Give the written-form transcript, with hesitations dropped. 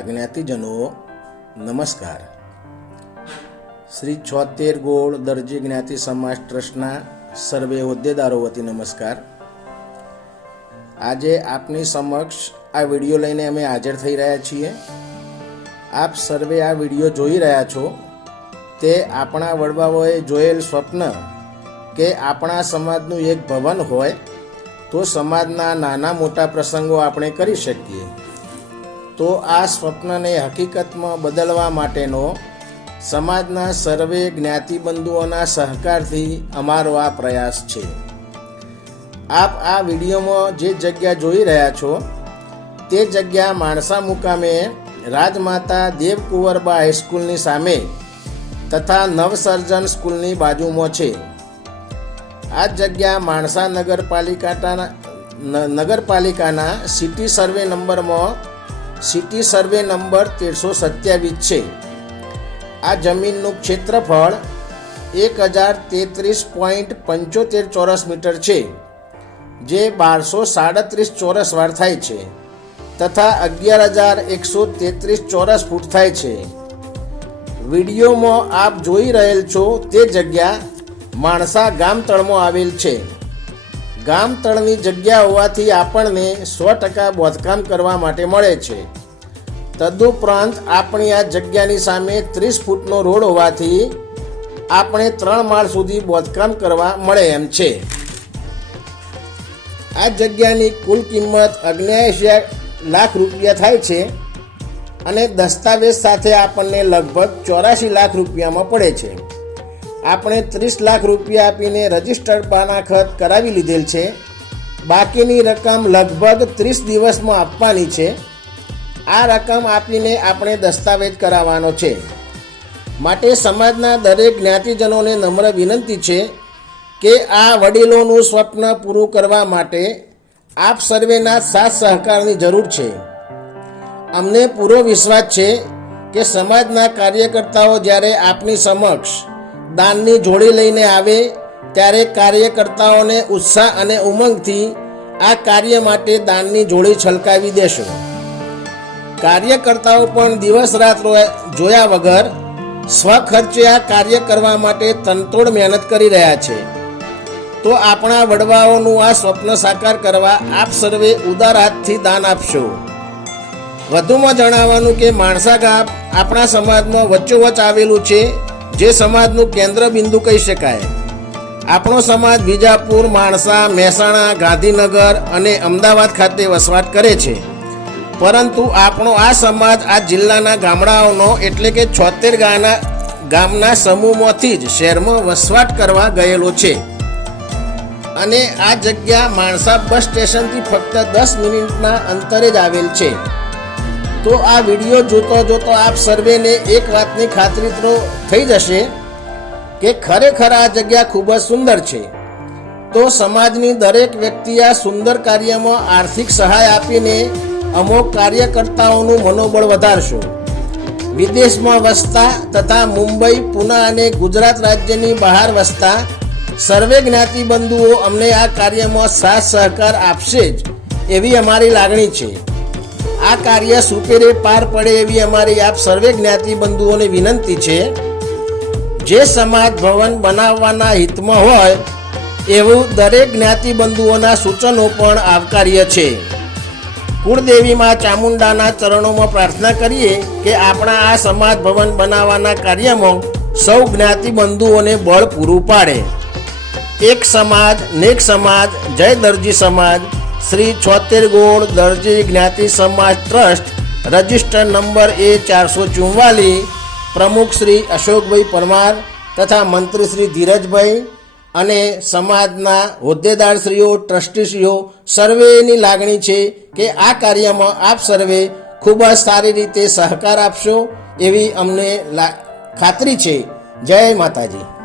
વાલા જ્ઞાતિજનો નમસ્કાર। શ્રી 76 ગોળ દરજી જ્ઞાતિ સમાજ ટ્રસ્ટના સર્વે હોદ્દેદારો વતી નમસ્કાર। આજે આપની સમક્ષ આ વિડીયો લઈને અમે હાજર થઈ રહ્યા છીએ। આપ સર્વે આ વિડીયો જોઈ રહ્યા છો તે આપણા વડવાઓએ જોયેલ સ્વપ્ન કે આપણા સમાજનું એક ભવન હોય તો સમાજના નાના મોટા પ્રસંગો આપણે કરી શકીએ। તો આ સ્વપ્નને હકીકતમાં બદલવા માટેનો સમાજના સર્વે જ્ઞાતિબંધુઓના સહકારથી અમારો આ પ્રયાસ છે। આપ આ વિડીયોમાં જે જગ્યા જોઈ રહ્યા છો તે જગ્યા માણસા મુકામે રાજમાતા દેવકુંવરબા હાઈસ્કૂલની સામે તથા નવસર્જન સ્કૂલની બાજુમાં છે। આ જગ્યા માણસા નગરપાલિકાના સિટી સર્વે નંબરમાં સિટી સર્વે નંબર 1327 છે। આ જમીનનું ક્ષેત્રફળ 1033.75 ચોરસ મીટર છે, જે 1237 ચોરસ વાર થાય છે તથા 11,133 ચોરસ ફૂટ થાય છે। વિડીયોમાં આપ જોઈ રહેલ છો તે જગ્યા માણસા ગામતળમાં આવેલ છે। ગામતળની જગ્યા હોવાથી આપણને 100% બાંધકામ કરવા માટે મળે છે। તદુપરાંત આપણી આ જગ્યાની સામે 30 ફૂટનો રોડ હોવાથી આપણે 3 માળ સુધી બાંધકામ કરવા મળે એમ છે। આ જગ્યાની કુલ કિંમત 79 લાખ રૂપિયા થાય છે અને દસ્તાવેજ સાથે આપણને લગભગ 84 લાખ રૂપિયામાં પડે છે। આપણે 30 લાખ રૂપિયા આપીને રજિસ્ટર્ડ બાનાખત કરાવી લીધેલ છે। બાકીની રકમ લગભગ 30 દિવસમાં આપવાની છે। આ રકમ આપીને આપણે દસ્તાવેજ કરાવવાનો છે। માટે સમાજના દરેક જ્ઞાતિજનોને નમ્ર વિનંતી છે કે આ વડીલોનું સ્વપ્ન પૂરું કરવા માટે આપ સર્વેના સાથ સહકારની જરૂર છે। અમને પૂરો વિશ્વાસ છે કે સમાજના કાર્યકર્તાઓ જ્યારે આપની સમક્ષ દાનની જોડી લઈને આવે ત્યારે કાર્યકર્તાઓને ઉત્સાહ અને ઉમંગથી આ કાર્ય માટે દાનની જોડી છલકાવી દેશો। કાર્યકર્તાઓ પણ દિવસ રાત જોયા વગર સ્વખર્ચે આ કાર્ય કરવા માટે તનતોડ મહેનત કરી રહ્યા છે। તો આપણા વડવાઓનું આ સ્વપ્ન સાકાર કરવા આપ સર્વે ઉદાર હાથથી દાન આપશો। વધુમાં જણાવવાનું કે માણસા ગામ આપણા સમાજમાં વચ્ચોવચ આવેલું છે, જે સમાજનું કેન્દ્ર બિંદુ કહી શકાય। આપણો સમાજ વિજાપુર, માણસા, મહેસાણા, ગાંધીનગર અને અમદાવાદ ખાતે વસવાટ કરે છે, પરંતુ આપણો આ સમાજ આ જિલ્લાના ગામડાઓનો એટલે કે 76 ગામના સમૂહમાંથી જ શહેરમાં વસવાટ કરવા ગયેલો છે અને આ જગ્યા માણસા બસ સ્ટેશનથી ફક્ત 10 મિનિટના અંતરે જ આવેલ છે। તો આ વિડીયો જોતો આપ સર્વેને એક વાતની ખાતરી તો થઈ જશે કે ખરેખર આ જગ્યા ખૂબ જ સુંદર છે। તો સમાજની દરેક વ્યક્તિ આ સુંદર કાર્યમાં આર્થિક સહાય આપીને અમુક કાર્યકર્તાઓનું મનોબળ વધારશો। વિદેશમાં વસતા તથા મુંબઈ, પુના અને ગુજરાત રાજ્યની બહાર વસતા સર્વે જ્ઞાતિ બંધુઓ અમને આ કાર્યમાં સાથ સહકાર આપશે જ એવી અમારી લાગણી છે। આ કાર્ય સુપેરે પાર પડે એવી અમારી આપ સર્વે જ્ઞાતિ બંધુઓને વિનંતી છે। જે સમાજ ભવન બનાવવાના હિતમાં હોય એવું દરેક જ્ઞાતિ બંધુઓના સૂચનો પણ આવકાર્ય છે। કુળદેવી માં ચામુંડાના ચરણોમાં પ્રાર્થના કરીએ કે આપણા આ સમાજ ભવન બનાવવાના કાર્યમાં સૌ જ્ઞાતિ બંધુઓને બળ પૂરું પાડે। એક સમાજ નેક સમાજ, જય દરજી સમાજ, શ્રી 76 ગોળ દરજી જ્ઞાતિ સમાજ ટ્રસ્ટ, રજિસ્ટર નંબર A444, પ્રમુખ શ્રી અશોકભાઈ પરમાર તથા મંત્રી શ્રી ધીરજભાઈ અને સમાજના હોદ્દેદારશ્રીઓ, ટ્રસ્ટીશ્રીઓ સર્વેની લાગણી છે કે આ કાર્યમાં આપ સર્વે ખૂબ જ સારી રીતે સહકાર આપશો એવી અમને ખાતરી છે। જય માતાજી।